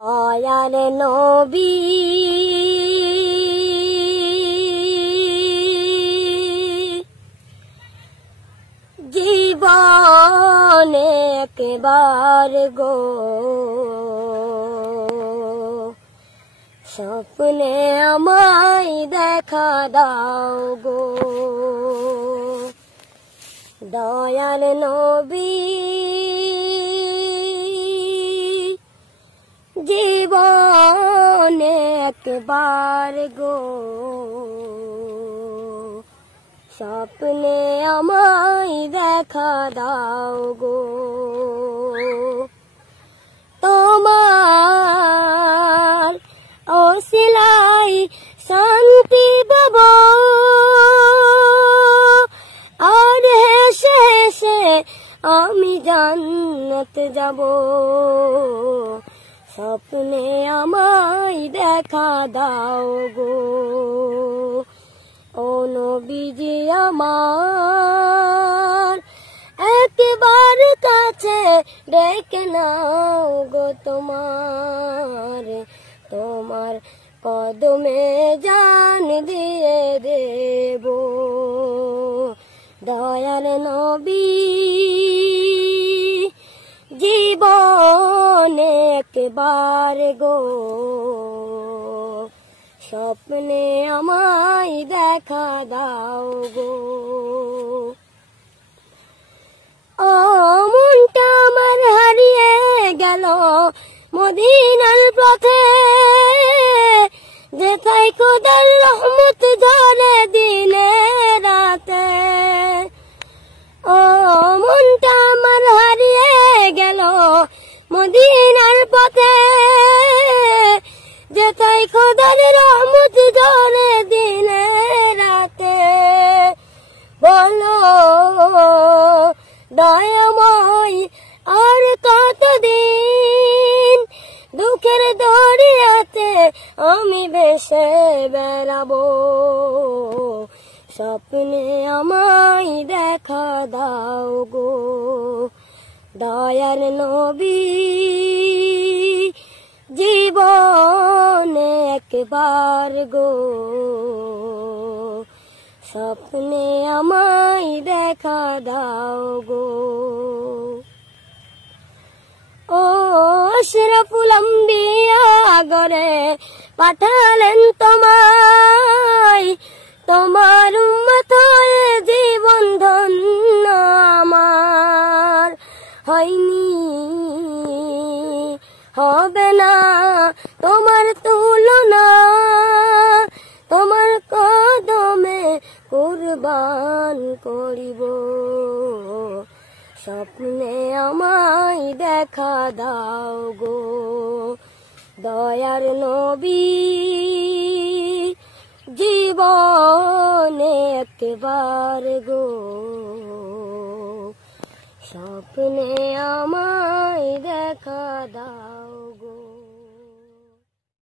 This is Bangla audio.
দয়ার নবী জীবনে একবার গো স্বপ্নে আমায় দেখা দাও গো দয়ার নবী জীবনে একবার গো স্বপ্নে আমায় দেখা দাও গো তোমার ওসিলায় শান্তি পাবো আর হেসে হেসে আমি জান্নাত যাব স্বপ্নে আমায় দেখা দাও গো ও নবীজি আমার একবার কাছে ডেকে নাও গো তোমার কদমে জান দিয়ে দেব দয়াল নবী জীবনে একবার গো স্বপ্নে আমায় দেখা দাও গো ও মনটা আমার হারিয়ে গেল মদিনার পথে যেথায় খোদার রহমত ধরে দিনে রাতে ও মনটা আমার হারিয়ে গেল মদিনার পথে যেথায় খোদার রহমত ধরে দিনে রাতে বলো দয়াময় আর কতদিন দুঃখের দরিয়াতে আমি ভেসে বেড়াবো স্বপ্নে আমায় দেখা দাও গো দয়ার নবী জীবনে একবার গো স্বপ্নে আমায় দেখা দাও গো ও আশরাফুল আম্বিয়া গরে পাঠালেন তোমায় তোমার উম্মত হয়ে জীবন ধন্য আমার হয়নি হবে না তোমার তুলনা তোমার কদমে কুরবান করিব স্বপ্নে আমায় দেখা দাও গো দয়ার নবী জীবনে একবার গো স্বপ্নে আমায় দেখা দাও।